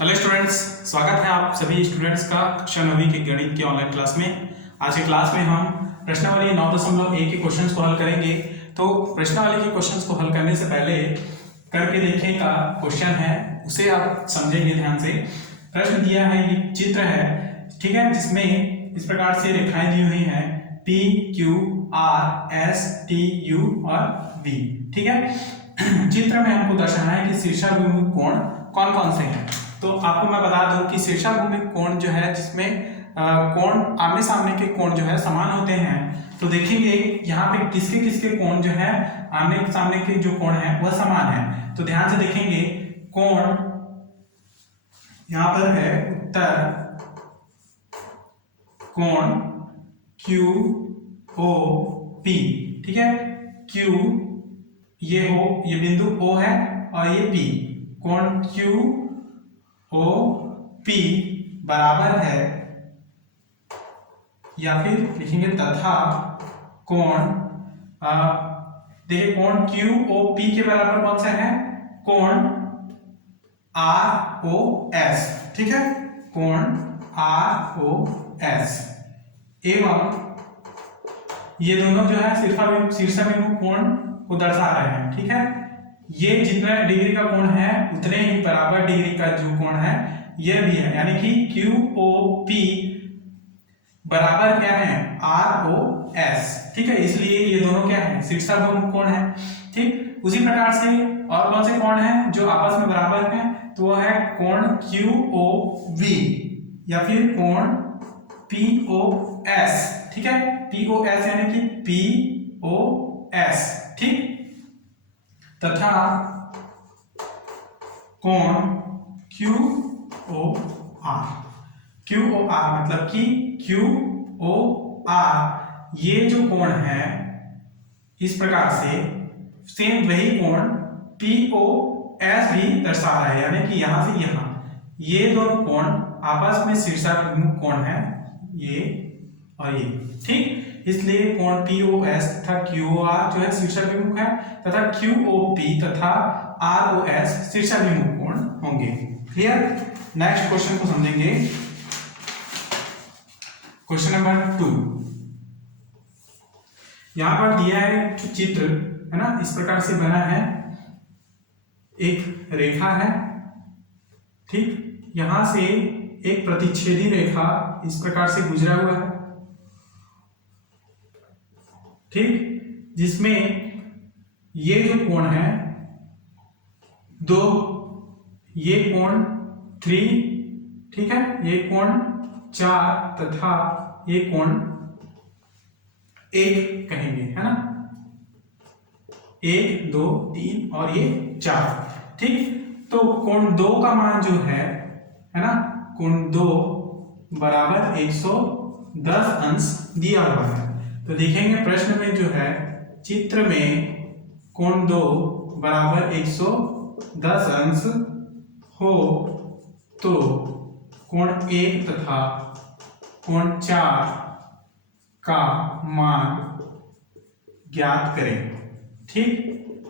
Hello students, स्वागत है आप सभी स्टूडेंट्स का कक्षा 9वीं के गणित के ऑनलाइन क्लास में। आज के क्लास में हम प्रश्नावली 9.1 के क्वेश्चंस को हल करेंगे। तो प्रश्नावली के क्वेश्चंस को हल करने से पहले करके देखें का क्वेश्चन है, उसे आप समझेंगे ध्यान से। प्रश्न दिया है, ये चित्र है, ठीक है, जिसमें इस प्रकार से रेखाएं दी हुई हैं P, Q, R, S, T, U और V, ठीक है। चित्र में हमको दर्शाना है कि शीर्षाभिमुख कोण कौन कौन से हैं। तो आपको मैं बता दूं कि शीर्षाभिमुख कोण जो है, जिसमें कोण आमने सामने के कोण जो है समान होते हैं। तो देखेंगे यहाँ पे किसके किसके कोण जो है आमने सामने के जो कोण है वह समान है। तो ध्यान से देखेंगे, कोण यहाँ पर है उत्तर कोण QOP, ठीक है। Q ये बिंदु O है और ये P, कोण QOP बराबर है, या फिर लिखेंगे तथा कोण, देखिए कोण QOP के बराबर कौन सा है, कोण ROS, ठीक है, कोण ROS एवं ये दोनों जो है शीर्षाभिमुख कोण को दर्शा रहे हैं, ठीक है। ये जितना डिग्री का कोण है उतने ही बराबर डिग्री का जो कोण है ये भी है, यानी कि QOP बराबर क्या है, ROS, ठीक है। इसलिए ये दोनों क्या है, शीर्षाभिमुख कोण है, ठीक। उसी प्रकार से और कौन से कोण हैं जो आपस में बराबर हैं, तो वो है कोण QOV या फिर कोण POS, ठीक है। POS यानी कि POS, ठीक, तथा कोण QOR मतलब कि QOR ये जो कोण है इस प्रकार से सेम वही कोण POS भी दर्शा रहा है, यानी कि यहां से यहां ये दोनों कोण आपस में शीर्षाभिमुख कोण है, ये और ये, ठीक। इसलिए कोण POS तथा QOR जो है शीर्षाभिमुख है तथा QOP तथा ROS शीर्षाभिमुख कोण होंगे। क्लियर। नेक्स्ट क्वेश्चन को समझेंगे। क्वेश्चन नंबर 2, यहां पर दिया है चित्र है ना, इस प्रकार से बना है, एक रेखा है, ठीक, यहां से एक प्रतिच्छेदी रेखा इस प्रकार से गुजरा हुआ है, ठीक, जिसमें ये जो कोण है दो, ये कोण 3, ठीक है, ये कोण 4 तथा ये कोण 1 कहेंगे, है ना, 1 2 3 और ये 4, ठीक। तो कोण 2 का मान जो है ना, कोण 2 बराबर 110 अंश दिया हुआ है। तो देखेंगे प्रश्न में जो है, चित्र में कोण 2 बराबर 110 अंश हो तो कोण 1 तथा कोण 4 का मान ज्ञात करें, ठीक।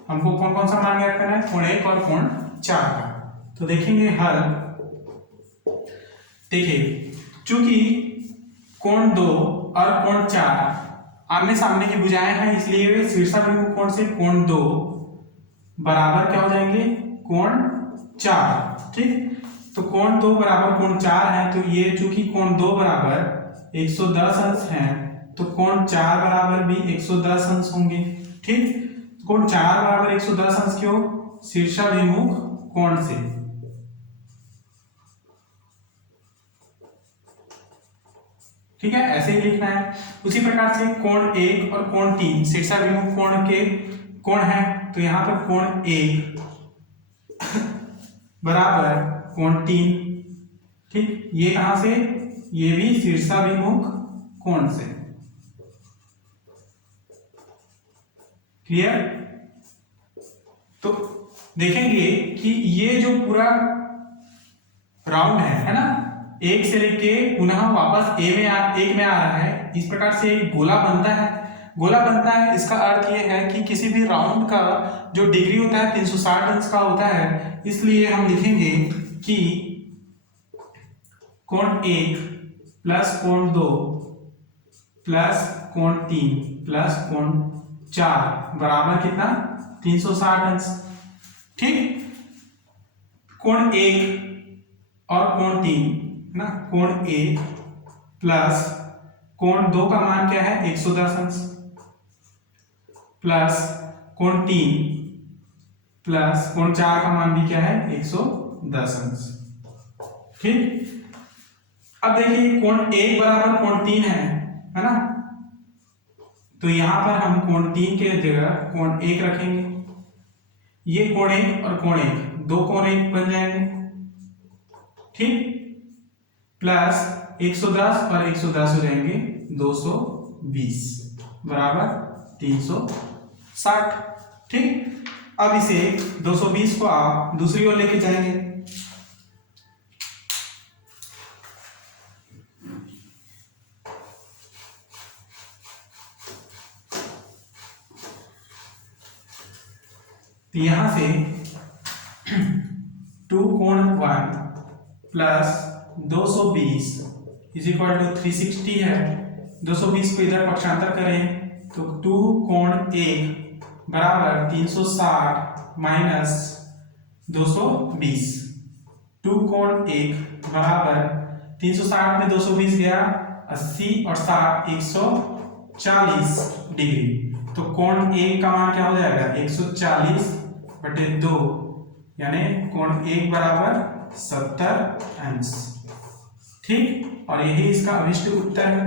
हमको कौन कौन सा मान ज्ञात करना है, कोण 1 और कोण 4 का। तो देखेंगे हल। देखिए, चूंकि कोण 2 और कोण 4 आमने सामने की भुजाएं हैं, इसलिए शीर्षाभिमुख कोण से कोण 2 बराबर क्या हो जाएंगे, कोण 4, ठीक। तो कोण 2 बराबर कोण 4 है, तो ये चूंकि कोण 2 बराबर 110 अंश है, तो कोण 4 बराबर भी 110 अंश होंगे, ठीक। कोण 4 बराबर 110 अंश क्यों, शीर्षाभिमुख कोण से, ठीक है, ऐसे ही लिखना है। उसी प्रकार से कोण 1 और कोण 3 शीर्षाभिमुख कोण के कोण है, तो यहां पर कोण 1 बराबर कोण 3, ठीक, ये कहां से, ये भी शीर्षाभिमुख कोण से। क्लियर। तो देखेंगे कि ये जो पूरा राउंड है ना, एक से लेके पुनः वापस एक में आ रहा है, इस प्रकार से एक गोला बनता है। गोला बनता है, इसका अर्थ ये है कि किसी भी राउंड का जो डिग्री होता है 360 अंश का होता है, इसलिए हम लिखेंगे कि कोण 1 प्लस कोण 2 प्लस कोण 3 प्लस कोण 4 बराबर कितना 360 अंश। ठीक, कोण 1 और कोण 3 ना, कोण 1 प्लस कोण 2 का मान क्या है 110 अंश प्लस कोण 3 प्लस कोण 4 का मान भी क्या है 110 अंश। ठीक, अब देखिए कोण 1 बराबर कोण 3 है ना, तो यहां पर हम कोण 3 के जगह कोण 1 रखेंगे। ये कोण 1 और कोण 1 दो कोण 1 बन जाएंगे। ठीक, प्लस 110 और 110 हो जाएंगे 220 बराबर 360। ठीक, अब इसे 220 को आप दूसरी ओर लेके जाएंगे। तो यहां से 2 कोण 1 प्लस 220 इज इक्वल टू 360 है। 220 को इधर पक्षांतर करें तो 2 कोण 1 बराबर 360 माइनस 220। 2 कोण 1 बराबर 360 में 220 गया 80 और 60 140 डिग्री। तो कोण 1 का मान क्या हो जाएगा 140 बटे 2 यानी कोण 1 बराबर 70 अंश। ठीक, और यही इसका अभिष्ट उत्तर है।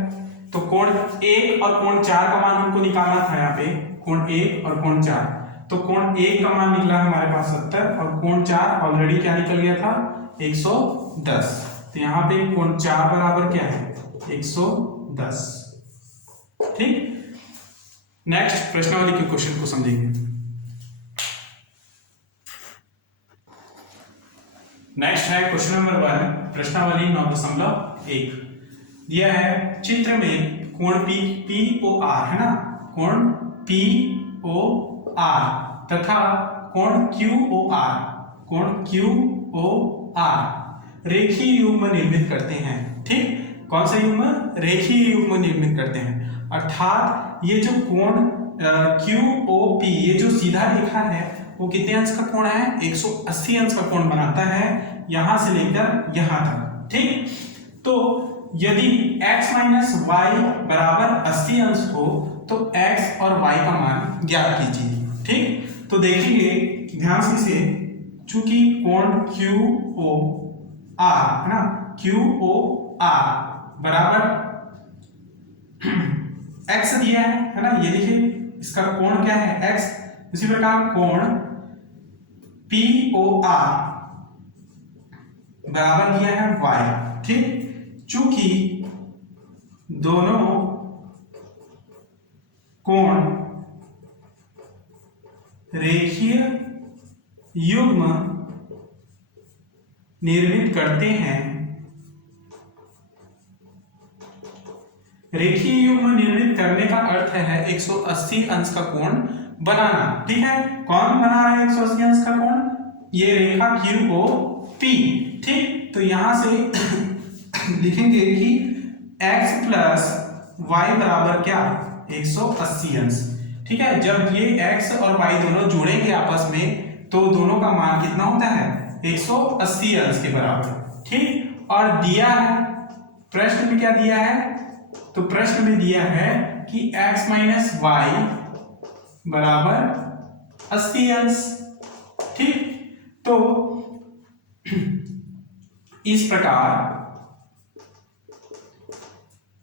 तो कोण 1 और कोण 4 का मान हमको निकालना था। यहाँ पे कोण 1 और कोण 4, तो कोण 1 का मान निकला हमारे पास 70 और कोण 4 ऑलरेडी क्या निकल गया था 110। तो यहाँ पे कोण 4 बराबर क्या है 110। ठीक, नेक्स्ट प्रश्नावली के क्वेश्चन को समझेंगे। नेक्स्ट है क्वेश्चन नंबर 1, प्रश्नावली 9.1 दिया है। चित्र में कोण POR है ना, कोण POR तथा कोण QOR रेखीय युग्म निर्मित करते हैं। ठीक, कौन सा युग्म रेखीय युग्म निर्मित करते हैं, अर्थात ये जो कोण QOP ये जो सीधा रेखा है वो कितने अंश का कोण है 180 अंश का कोण बनाता है यहां से लेकर यहां तक। ठीक, तो यदि x माइनस वाई बराबर 80 अंश हो तो x और y का मान ज्ञात कीजिए। ठीक, तो देखेंगे ध्यान से इसे, चूंकि कोण QOR है ना, QOR बराबर x दिया है ना, ये देखिए इसका कोण क्या है x। इसी प्रकार कोण POR बराबर दिया है y। ठीक, चूंकि दोनों कोण रेखीय युग्म निर्मित करते हैं, रेखीय युग्म निर्मित करने का अर्थ है 180 अंश का कोण बनाना। ठीक है, कौन बना रहा है 180 अंश का कोण, ये रेखा QOP। ठीक, तो यहां से लिखेंगे कि x प्लस वाई बराबर क्या 180 अंश। ठीक है, जब ये x और y दोनों जुड़ेंगे आपस में तो दोनों का मान कितना होता है 180 अंश के बराबर। ठीक, और दिया है प्रश्न में क्या दिया है, तो प्रश्न में दिया है कि x माइनस वाई बराबर 80 अंश। ठीक, तो इस प्रकार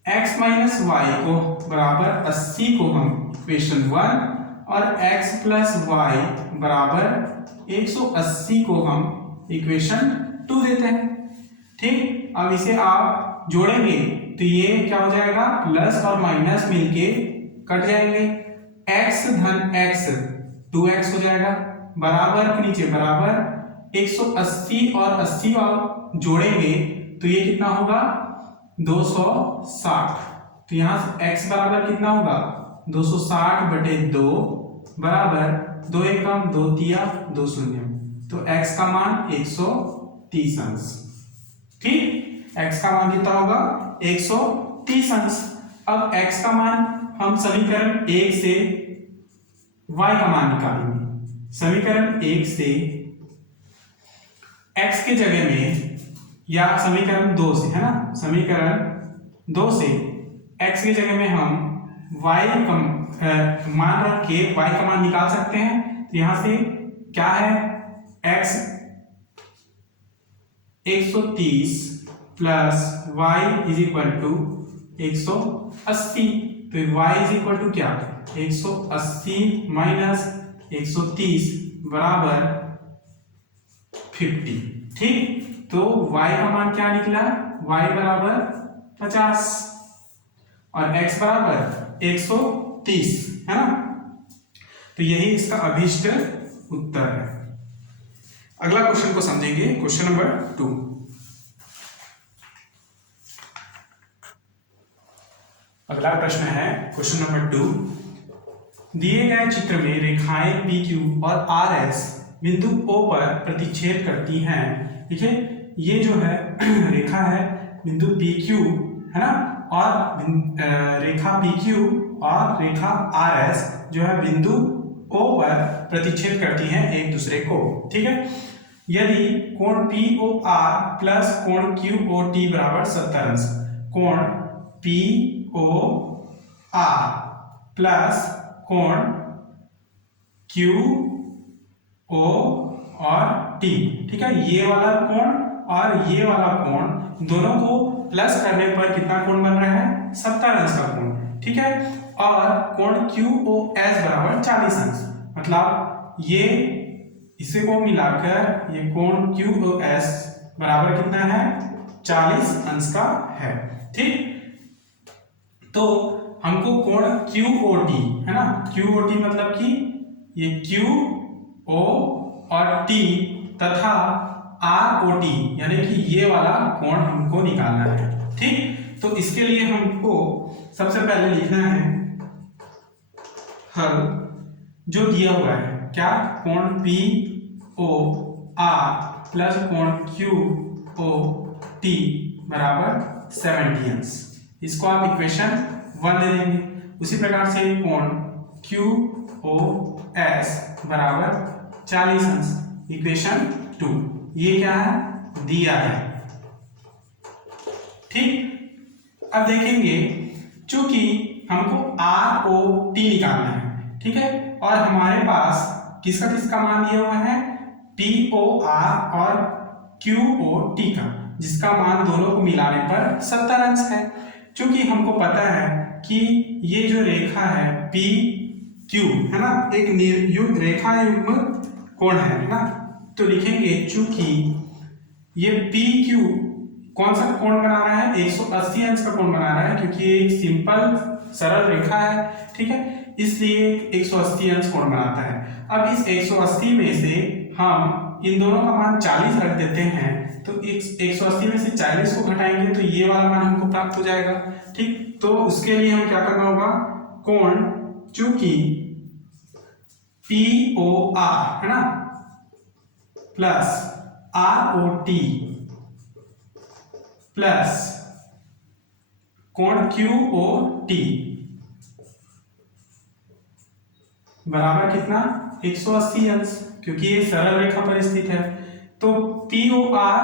x माइनस वाई को बराबर 80 को हम इक्वेशन 1 और x प्लस वाई बराबर 180 को हम इक्वेशन 2 देते हैं। ठीक, अब इसे आप जोड़ेंगे तो ये क्या हो जाएगा, प्लस और माइनस मिलके कट जाएंगे, x धन x 2x हो जाएगा, बराबर के नीचे बराबर 180 और 80 और जोड़ेंगे तो ये कितना होगा 260। तो यहां से x बराबर कितना होगा 260 बटे 2 बराबर 2 एकम 2 तिया 2 शून्य, तो x का मान 130 अंश। ठीक, x का मान कितना होगा 130 अंश। अब x का मान हम समीकरण 1 से y का मान निकालेंगे। समीकरण 1 से x के जगह में, या समीकरण 2 से, है ना, समीकरण 2 से x की जगह में हम y का मान रख के y का मान निकाल सकते हैं। तो यहां से क्या है, x 130 plus y is equal to 180। तो y इज इक्वल टू क्या, 180 माइनस 130 बराबर 50। ठीक, तो y का मान क्या निकला, y बराबर 50 और x बराबर 130, है ना। तो यही इसका अभीष्ट उत्तर है। अगला क्वेश्चन को समझेंगे, क्वेश्चन नंबर 2। अगला प्रश्न है क्वेश्चन नंबर 2। दिए गए चित्र में रेखाएं PQ और RS बिंदु O पर प्रतिच्छेद करती हैं। ठीक है, ये जो है रेखा है बिंदु PQ, है ना, और रेखा PQ और रेखा RS जो है बिंदु O पर प्रतिच्छेद करती हैं एक दूसरे को। ठीक है, यदि कोण POR प्लस कोण QOT बराबर 70 अंश, कोण POR प्लस कोण QO और T, ठीक है, ये वाला कोण और ये वाला कोण दोनों को प्लस करने पर कितना कोण बन रहा है, 70 अंश का कोण। ठीक है, और कोण QOS बराबर 40 अंश, मतलब ये इसे को मिलाकर ये कोण QOS बराबर कितना है, 40 अंश का है। ठीक, तो हमको कोण QOT, है ना, QOT मतलब कि ये QO और T तथा ROT यानी कि ये वाला कोण हमको निकालना है। ठीक, तो इसके लिए हमको सबसे पहले लिखना है हल जो दिया हुआ है, क्या, कोण POR प्लस कोण QOT बराबर 70 अंश। इसको आप इक्वेशन 1 दे देंगे। उसी प्रकार से कोण QOS बराबर 40 अंश, इक्वेशन 2, ये क्या है, दिया है। ठीक, अब देखेंगे चूंकि हमको ROT निकालना है, ठीक है, और हमारे पास किसका किसका मान दिया हुआ है, POR और QOT का, जिसका मान दोनों को मिलाने पर 70 अंश है। चूंकि हमको पता है कि ये जो रेखा है PQ, है ना, एक रेखा युग्म कोण है ना, तो लिखेंगे चूंकि ये PQ कौन सा कोण बना रहा है, 180 अंश का कोण बना रहा है, क्योंकि ये एक सिंपल सरल रेखा है। ठीक है, इसलिए 180 अंश कोण बनाता है। अब इस 180 में से हम इन दोनों का मान 40 रख देते हैं, तो 180 में से 40 को घटाएंगे तो ये वाला मान हमको प्राप्त हो जाएगा। ठीक, तो उसके लिए हम क्या करना होगा, कोण चूंकि POR, है ना, प्लस ROT प्लस कोण QOT बराबर कितना, 180 अंश, क्योंकि ये सरल रेखा पर स्थित है। तो POR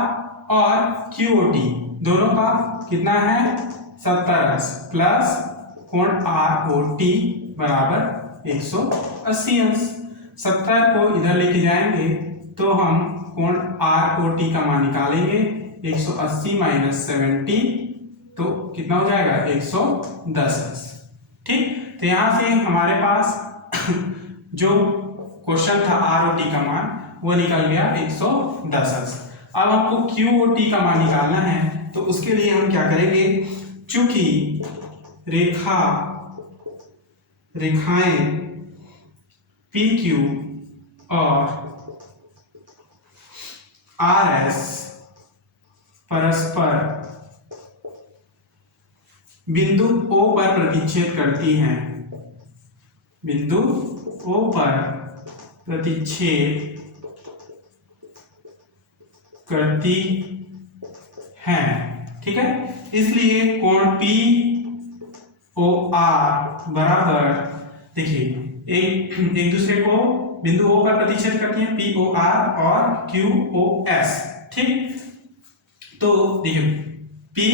और QOT दोनों का कितना है, 70 अंश, प्लस कोण ROT बराबर 180 अंश। 70 को इधर लेके जाएंगे तो हम कोण ROT का मान निकालेंगे, 180 माइनस 70, तो कितना हो जाएगा, 110 अंश। ठीक, तो यहां से हमारे पास जो क्वेश्चन था ROT का मान वो निकल गया 110 अंश। अब हमको QOT का मान निकालना है, तो उसके लिए हम क्या करेंगे, चूंकि रेखाएं PQ और RS परस्पर बिंदु O पर प्रतिच्छेद करती हैं, बिंदु O पर प्रतिच्छेद करती हैं, ठीक है। इसलिए कोण पी ओ आर बराबर, देखिए एक दूसरे को बिंदु ओ पर प्रतिच्छेद करती है, पी ओ आर और क्यू ओ एस। ठीक, तो देखिए पी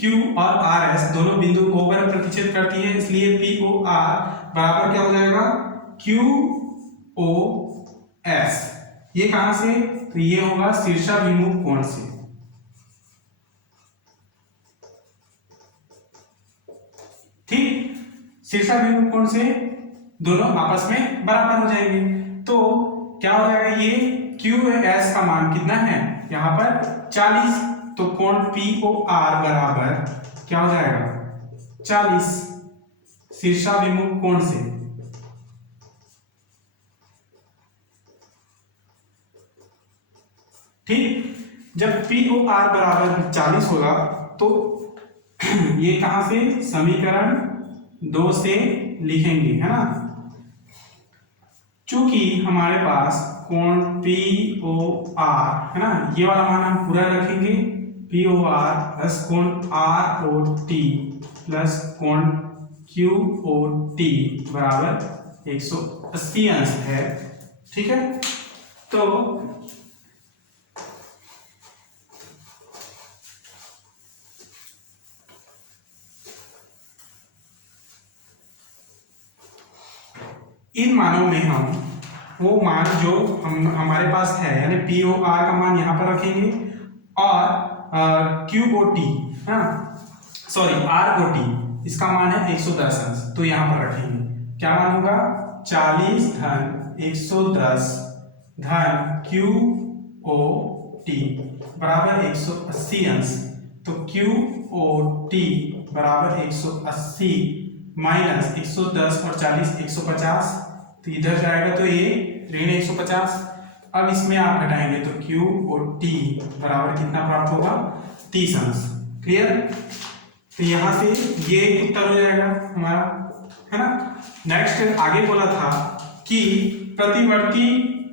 क्यू और आर एस दोनों बिंदु ओ पर प्रतिच्छेद करती है, इसलिए पी ओ आर बराबर क्या हो जाएगा, क्यू ओ एस। ये कहां से, तो ये होगा शीर्षाभिमुख कोण से। ठीक, शीर्षाभिमुख कोण से दोनों आपस में बराबर हो जाएंगे। तो क्या हो जाएगा, ये क्यू एस का मान कितना है यहां पर 40, तो कोण पी ओ आर बराबर क्या हो जाएगा 40 शीर्षाभिमुख कोण से। ठीक, जब पी ओ आर बराबर 40 होगा तो ये कहां से, समीकरण 2 से लिखेंगे, है ना। चूंकि हमारे पास कोण पी ओ आर है ना, ये वाला मान हम पूरा रखेंगे, पी ओ आर प्लस कोण आर ओ टी प्लस कोण क्यू ओ टी बराबर 180 अंश है। ठीक है, तो इन मानों में हम वो मान जो हमारे पास है, यानी पी ओ आर का मान यहाँ पर रखेंगे और Q O T, sorry R O T, इसका मान है 110 अंश, तो यहाँ पर रखेंगे। क्या मान होगा, 40 धन 110 धन क्यू ओ टी बराबर 180 अंश। तो क्यू ओ टी बराबर 180 माइनस 110 और 40 150, तो इधर जाएगा तो ये ऋण 150। अब इसमें आप घटाएंगे तो क्यू और टी बराबर कितना प्राप्त होगा, 30 अंश। क्लियर, तो यहां से ये उत्तर हो जाएगा हमारा, है ना। नेक्स्ट आगे बोला था कि प्रतिवर्ती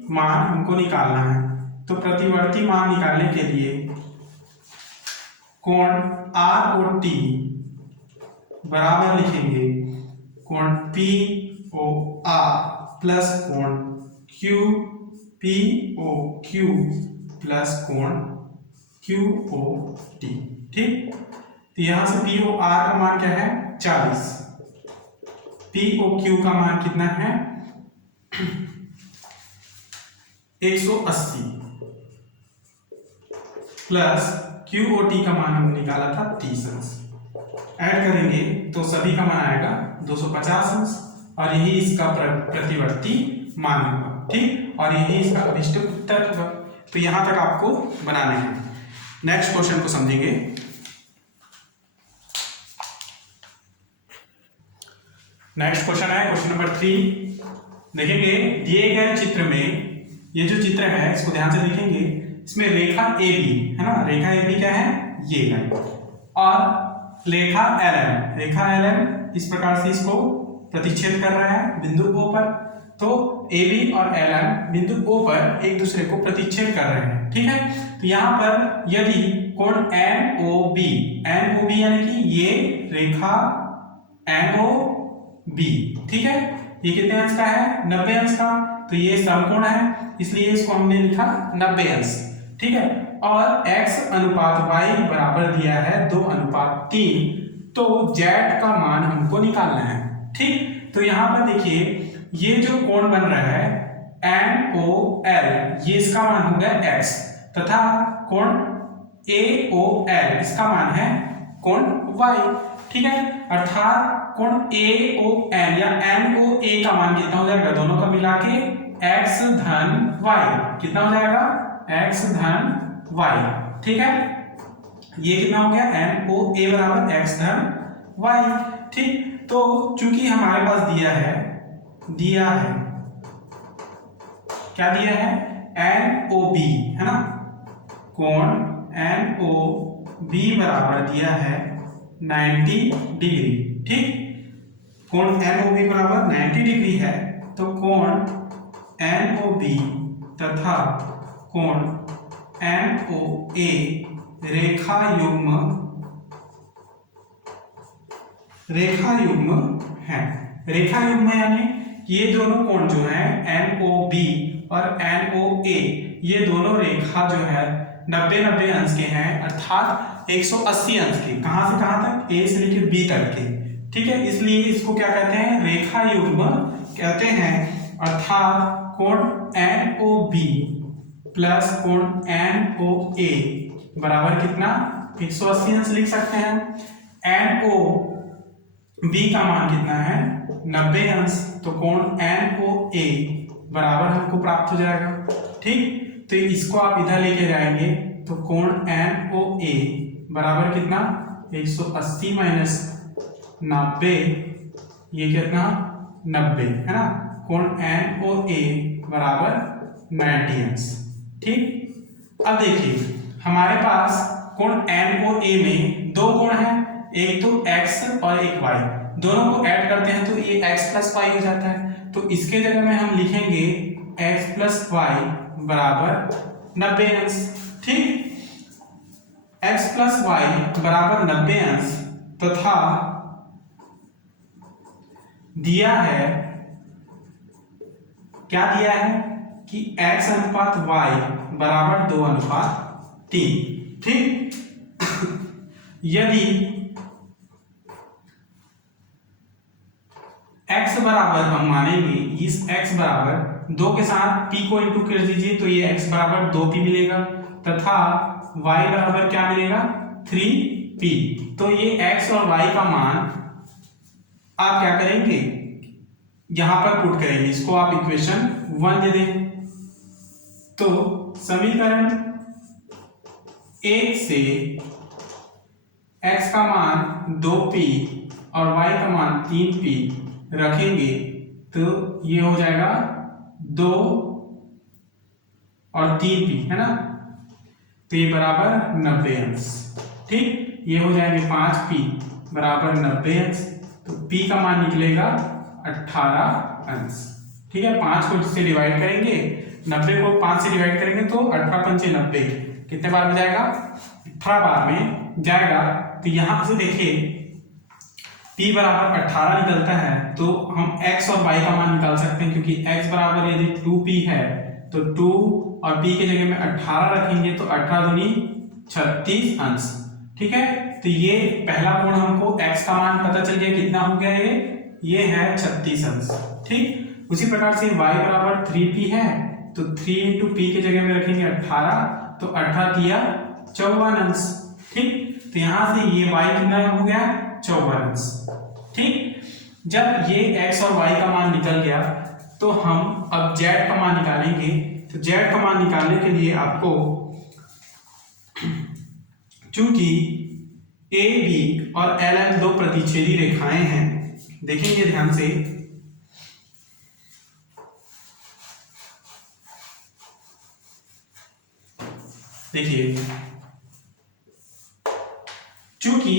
मान हमको निकालना है, तो प्रतिवर्ती मान निकालने के लिए कोण आर और टी बराबर लिखेंगे कोण पी ओ आर प्लस कोण Q P O Q plus कोण क्यू ओ टी। ठीक, तो यहां से पी ओ आर का मान क्या है 40, पी ओ क्यू का मान कितना है 180 प्लस क्यू ओ टी का मान हमने निकाला था 30 अंश। ऐड करेंगे तो सभी का मान आएगा 250 अंश, और यही इसका प्रतिवर्ती मान होगा। ठीक, और यही इसका अभिष्ट उत्तर होगा। तो यहां तक आपको बनाने हैं। नेक्स्ट क्वेश्चन को समझेंगे। नेक्स्ट क्वेश्चन है क्वेश्चन नंबर 3। देखेंगे दिए गए चित्र में, ये जो चित्र है इसको ध्यान से देखेंगे, इसमें रेखा ए बी है ना, रेखा ए बी क्या है, ये है, और रेखा एल एम, रेखा एल एम इस प्रकार से इसको प्रतिच्छेद कर रहा है बिंदु O पर। तो ए बी और एल एम बिंदु O पर एक दूसरे को प्रतिच्छेद कर रहे हैं। ठीक है, तो यहाँ पर यदि कोण एन ओ बी यानी कि ये रेखा एन ओ बी, ठीक है, ये कितने अंश का है 90 अंश का, तो ये समकोण है, इसलिए इसको हमने लिखा 90 अंश। ठीक है, और x अनुपात y बराबर दिया है 2:3, तो z का मान हमको निकालना है। ठीक, तो यहां पर देखिए ये जो कोण बन रहा है NOL, ये इसका मान हो गया x, तथा कोण AOL इसका मान है कोण y। ठीक है, अर्थात कोण AON या NOA का मान कितना हो जाएगा, दोनों का मिला के x धन y, कितना हो जाएगा x धन y। ठीक है, ये कितना हो गया NOA बराबर x धन y। ठीक, तो चूंकि हमारे पास दिया है क्या दिया है NOB, है ना, कोण NOB बराबर दिया है 90 डिग्री। ठीक, कोण NOB बराबर 90 डिग्री है, तो कोण NOB तथा कोण NOA रेखा युग्म रेखा युग्म है। रेखा युग्म यानी ये दोनों कोण जो है NOB और NOA, ये दोनों रेखा जो है 90-90 अंश के हैं, अर्थात 180 अंश के। कहां से कहां तक? A से लेकर B तक के। ठीक है, इसलिए इसको क्या कहते हैं? रेखा युग्म कहते हैं। अर्थात कोण NOB प्लस कोण NOA बराबर कितना? 180 अंश लिख सकते हैं। NOB का मान कितना है? 90 अंश। तो कोण NOA बराबर हमको प्राप्त हो जाएगा। ठीक, तो इसको आप इधर लेके जाएंगे तो कोण NOA बराबर कितना? 180 माइनस 90, ये कितना? 90 है ना। कोण NOA बराबर 90 अंश। ठीक, अब देखिए हमारे पास कोण NOA में दो कोण हैं, एक तो x और एक y। दोनों को ऐड करते हैं तो ये x प्लस वाई हो जाता है। तो इसके जगह में हम लिखेंगे x प्लस वाई बराबर 90 अंश। ठीक, x प्लस वाई बराबर 90 अंश तथा दिया है, क्या दिया है कि x अनुपात y बराबर 2:3। ठीक, यदि x बराबर हम मानेंगे, इस x बराबर 2 के साथ p को इंटू कर दीजिए तो ये x बराबर 2p मिलेगा तथा y बराबर क्या मिलेगा? 3p। तो ये x और y का मान आप क्या करेंगे? यहां पर पुट करेंगे, इसको आप इक्वेशन 1 दे दें। तो समीकरण 1 से x का मान 2p और y का मान 3p रखेंगे तो ये हो जाएगा 2 और 3p है ना। तो ये बराबर 90 अंश। ठीक, ये हो जाएंगे 5p बराबर 90 अंश। तो p का मान निकलेगा 18 अंश। ठीक है, 5 को इससे डिवाइड करेंगे, 90 को 5 से डिवाइड करेंगे तो 18 पंचे 90 कितने बार में जाएगा? 18 बार में जाएगा। तो यहां से देखिए p बराबर 18 निकलता है तो हम x और y का मान निकाल सकते हैं, क्योंकि x बराबर यदि 2p है तो 2 और p के जगह में 18 रखेंगे तो 18 दूनी 36 अंश। ठीक है, तो ये पहला कोण हमको x का मान पता चल गया, कितना हो गया? ये है 36 अंश। ठीक, उसी प्रकार से y बराबर 3p है तो 3 इंटू p के जगह में रखेंगे 18 तो 18 दिया 54 अंश। ठीक, तो यहां से ये y कितना हो गया? 54 अंश। ठीक, जब ये x और y का मान निकल गया तो हम अब z का मान निकालेंगे। तो z का मान निकालने के लिए आपको, चूंकि ए बी और एल एम दो प्रतिच्छेदी रेखाएं हैं, देखेंगे ध्यान से। देखिए, चूंकि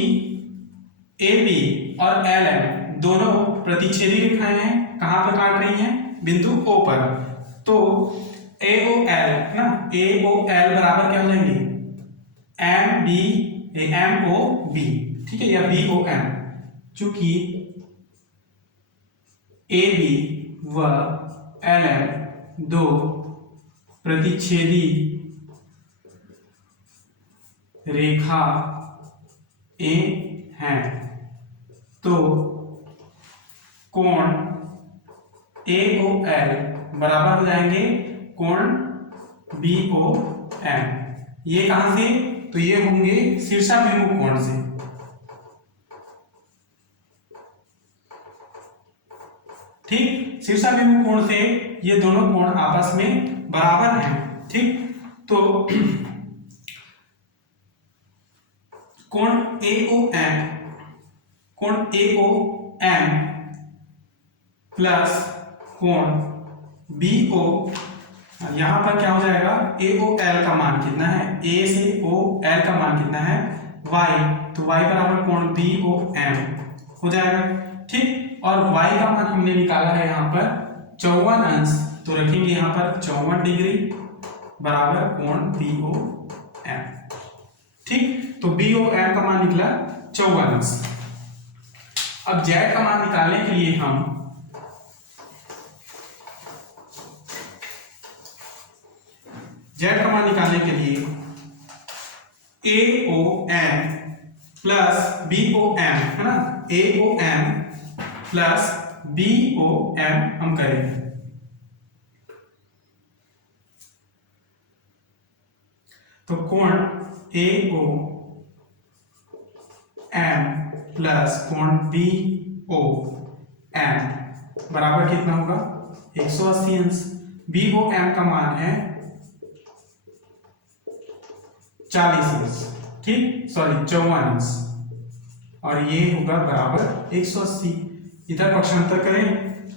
ए बी और एल एम दोनों प्रतिच्छेदी रेखाएं हैं, कहां पर काट रही हैं? बिंदु O पर। तो AOL ना, AOL बराबर क्या हो जाएंगे? MOB। ठीक है, या BOM। चूंकि AB व LM दो प्रतिच्छेदी रेखा ए हैं तो कोण AOL बराबर हो जाएंगे कोण BOM। ये कहां से? तो ये होंगे शीर्षाभिमुख कोण से। ठीक, शीर्षाभिमुख कोण से ये दोनों कोण आपस में बराबर हैं। ठीक, तो कोण AOM प्लस कोण BO, यहां पर क्या हो जाएगा? AOL का मान कितना है? A से OL का मान कितना है? Y। तो Y बराबर कोण BOM हो जाएगा। ठीक, और Y का मान हमने निकाला है यहाँ पर 54 अंश, तो रखेंगे यहाँ पर 54 डिग्री बराबर कोण BOM। ठीक, तो BOM का मान निकला 54 अंश। अब जेड का मान निकालने के लिए हम जेड का मान निकालने के लिए AOM प्लस BOM है ना, AOM प्लस BOM हम करेंगे। तो कोण AOM प्लस कोण BOM बराबर कितना होगा 180 अंश। BOM का मान है 40 अंश, ठीक, सॉरी 54 अंश, और ये होगा बराबर 180। इधर पक्षांतर करें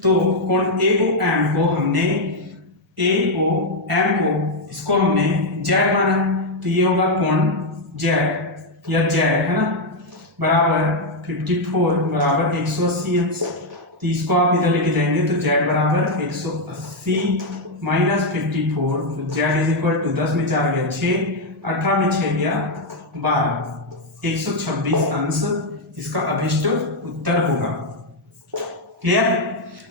तो कोण AOM को हमने इसको हमने जेड माना, तो ये होगा कोण जेड या जेड है ना, बराबर 54 बराबर 180 अंश। तो इसको आप इधर लेके जाएंगे तो जेड बराबर 180 माइनस 54, तो जेड इज इक्वल टू 10 में 4 गया 6, 18 में 6 गया 12, 126 अंश इसका अभिष्ट उत्तर होगा। क्लियर?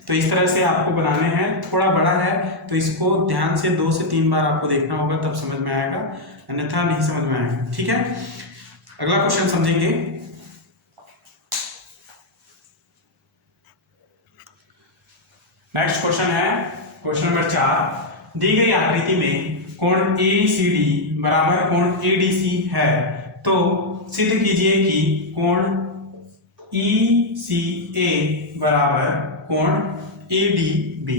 तो इस तरह से आपको बनाने हैं, थोड़ा बड़ा है तो इसको ध्यान से 2 से 3 बार आपको देखना होगा, तब समझ में आएगा, अन्यथा नहीं समझ में आएगा। ठीक है, अगला क्वेश्चन समझेंगे। नेक्स्ट क्वेश्चन है क्वेश्चन नंबर 4। दी गई आकृति में कोण ACD बराबर कोण ADC है, तो सिद्ध कीजिए कि कोण ECA बराबर कोण ADB।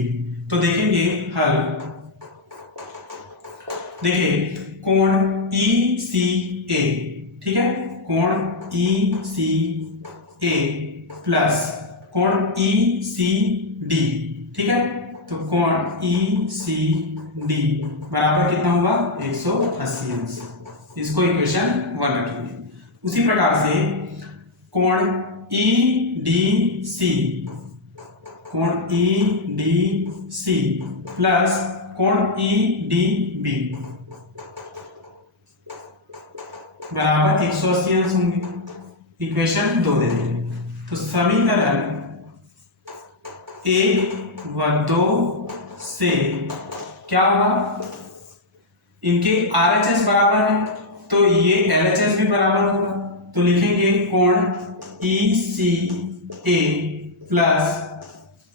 तो देखेंगे हल, देखिए कोण ECA, ठीक है, कोण ECA प्लस कोण ECD, ठीक है, तो कोण ECD बराबर कितना होगा 180 अंश। इसको इक्वेशन 1 रखेंगे। उसी प्रकार से कोण EDC प्लस कोण EDB बराबर 180 अंश होंगे। इक्वेशन 2 दे देंगे, तो समीकरण 1 व 2 से क्या होगा, इनके RHS बराबर है तो ये LHS भी बराबर होगा, तो लिखेंगे कोण ECA प्लस,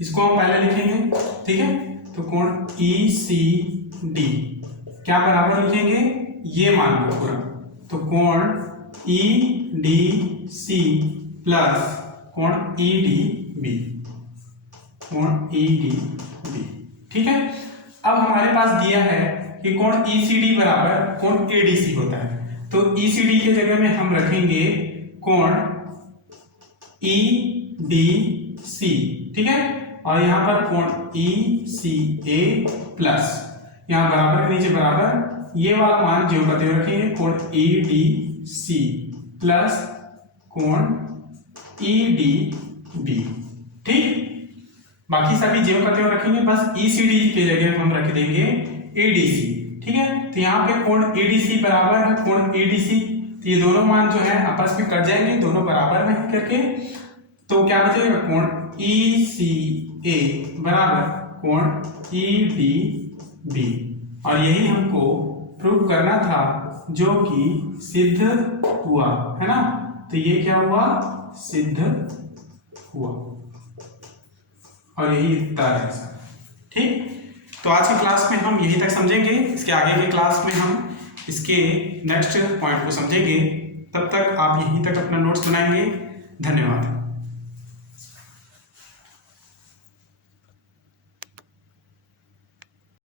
इसको हम पहले लिखेंगे, ठीक है, तो कोण ECD क्या बराबर लिखेंगे, ये मान लो पूरा, तो कोण EDC प्लस कोण EDB, ठीक है। अब हमारे पास दिया है कि कोण ECD बराबर कोण ADC होता है, तो ECD के जगह में हम रखेंगे कोण EDC, ठीक है, और यहां पर कोण ECA प्लस, यहां बराबर के नीचे बराबर, ये वाला मान जो का त्यों रखेंगे, कोण EDC प्लस कोण EDB, ठीक। बाकी सभी जेव का त्यों रखेंगे, बस ECD के जगह हम रख देंगे ADC, ठीक है। तो यहाँ पे कोण ADC बराबर है कोण ADC, तो ये दोनों मान जो है आपस में कट जाएंगे, दोनों बराबर में करके, तो क्या बचेगा, कोण ECA बराबर कोण EDB, और यही हमको प्रूव करना था, जो कि सिद्ध हुआ है ना। तो ये क्या हुआ, सिद्ध हुआ, और यही उत्तर है सर, ठीक। तो आज की क्लास में हम यहीं तक समझेंगे, इसके आगे की क्लास में हम इसके नेक्स्ट पॉइंट को समझेंगे। तब तक आप यहीं तक अपना नोट्स बनाएंगे। धन्यवाद।